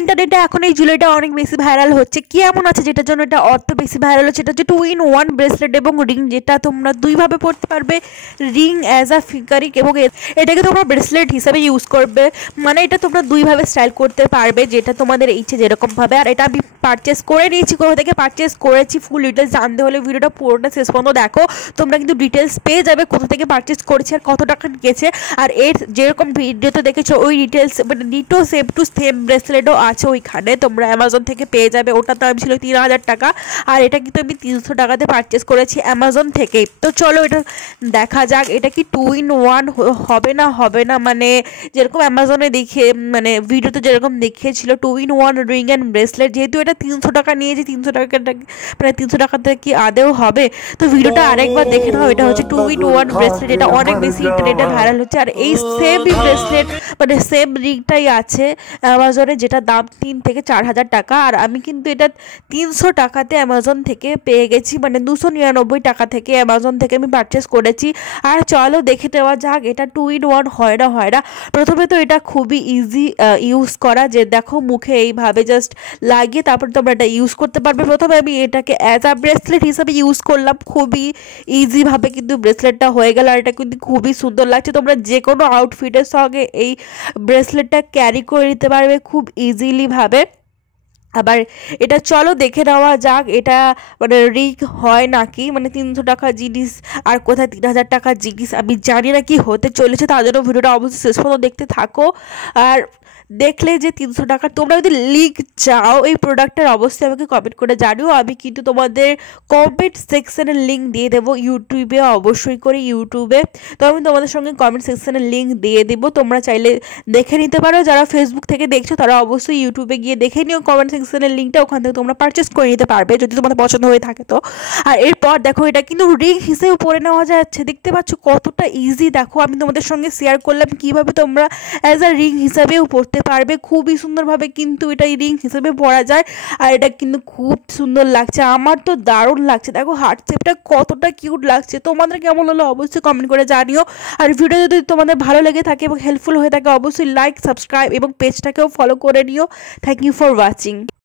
ইন্টারনেটে এখন এই জুয়েলারিটা অনেক বেশি ভাইরাল হচ্ছে। কি এমন আছে যেটার জন্য এটা অত বেশি ভাইরাল হচ্ছে? এটা হচ্ছে 2-in-1 ব্রেসলেট এবং রিং, যেটা তোমরা দুইভাবে পড়তে পারবে। রিং অ্যাজ আ ফিঙ্গারিং এবং এটাকে তোমরা ব্রেসলেট হিসাবে ইউজ করবে, মানে এটা তোমরা দুইভাবে স্টাইল করতে পারবে, যেটা তোমাদের ইচ্ছে যেরকমভাবে। আর এটা আমি পারচেস করে নিয়েছি, কোথা থেকে পারচেস করেছি ফুল ডিটেলস জানতে হলে ভিডিওটা পুরোটা শেষ পর্যন্ত দেখো, তোমরা কিন্তু ডিটেলস পেয়ে যাবে কোথা থেকে পারচেস করেছি আর কত টাকা নিয়েছে। আর এর যেরকম ভিডিওতে দেখেছো ওই ডিটেলস মানে ডিটো সেম টু সেম ব্রেসলেটও আছে ওইখানে, তোমরা অ্যামাজন থেকে পেয়ে যাবে। ওটার দাম ছিল 3000 টাকা, আর এটা কিন্তু আমি 300 টাকাতে পারচেস করেছি অ্যামাজন থেকে। তো চলো এটা দেখা যাক এটা কি 2-in-1 হবে না, মানে যেরকম অ্যামাজনে দেখে মানে ভিডিওতে যেরকম দেখিয়েছিল 2-in-1 রিং অ্যান্ড ব্রেসলেট, যেহেতু এটা 300 টাকা নিয়েছে, 300 টাকাটা মানে 300 টাকাতে কি আদেও হবে? তো ভিডিওটা আরেকবার দেখে নাও। এটা হচ্ছে 2-in-1 ব্রেসলেট, এটা অনেক বেশি ইন্টারনেটে ভাইরাল হচ্ছে। আর এই সেম ব্রেসলেট মানে সেম রিংটাই আছে অ্যামাজনে, যেটা দাম 3 থেকে 4000 টাকা। আর আমি কিন্তু এটা 300 টাকাতে অ্যামাজন থেকে পেয়ে গেছি, মানে 299 টাকা থেকে অ্যামাজন থেকে আমি পারচেস করেছি। আর চলো দেখে নেওয়া যাক এটা 2-in-1 হয় না। প্রথমে তো এটা খুবই ইজি ইউজ করা, যে দেখো মুখে এইভাবে জাস্ট লাগিয়ে তারপর তোমরা এটা ইউজ করতে পারবে। প্রথমে আমি এটাকে অ্যাজ আ ব্রেসলেট হিসাবে ইউজ করলাম, খুবই ইজিভাবে কিন্তু ব্রেসলেটটা হয়ে গেল। আর এটা কিন্তু খুবই সুন্দর লাগছে, তোমরা যে কোনো আউটফিটের সঙ্গে এই ব্রেসলেটটা ক্যারি করে নিতে পারবে খুব ইজিলি ভাবে। আবার এটা চলো দেখে নেওয়া যাক এটা মানে রিং হয় নাকি, মানে 300 টাকার জিনিস আর কোথায় 3000 টাকার জিনিস আমি জানি না কি হতে চলেছে, তার জন্য ভিডিওটা অবশ্যই শেষ পর্যন্ত দেখতে থাকো। আর দেখলে যে 300 টাকার, তোমরা যদি লিঙ্ক চাও এই প্রোডাক্টের অবশ্যই আমাকে কমেন্ট করে জানিও, আমি কিন্তু তোমাদের কমেন্ট সেকশনের লিঙ্ক দিয়ে দেবো ইউটিউবে, অবশ্যই করে ইউটিউবে। তো আমি তোমাদের সঙ্গে কমেন্ট সেকশনের লিঙ্ক দিয়ে দেবো, তোমরা চাইলে দেখে নিতে পারো। যারা ফেসবুক থেকে দেখছো তারা অবশ্যই ইউটিউবে গিয়ে দেখে নিও কমেন্ট সেকশনের লিঙ্কটা, ওখান থেকে তোমরা পারচেস করে নিতে পারবে যদি তোমাদের পছন্দ হয়ে থাকে তো। আর এরপর দেখো এটা কিন্তু রিং হিসেবে পরে নেওয়া যাচ্ছে, দেখতে পাচ্ছ কতটা ইজি। দেখো আমি তোমাদের সঙ্গে শেয়ার করলাম কিভাবে তোমরা অ্যাজ আ রিং হিসাবেও পরতে পারবে, খুবই সুন্দরভাবে কিন্তু এটা রিং হিসেবে পরা যায়। আর এটা কিন্তু খুব সুন্দর লাগছে, আমার তো দারুণ লাগছে। দেখো হার্ট শেপটা কতটা কিউট লাগছে, তোমাদের কেমন হলো অবশ্যই কমেন্ট করে জানিও। আর ভিডিও যদি তোমাদের ভালো লেগে থাকে এবং হেল্পফুল হয়ে থাকে অবশ্যই লাইক, সাবস্ক্রাইব এবং পেজটাকেও ফলো করে নিও। Thank you for watching.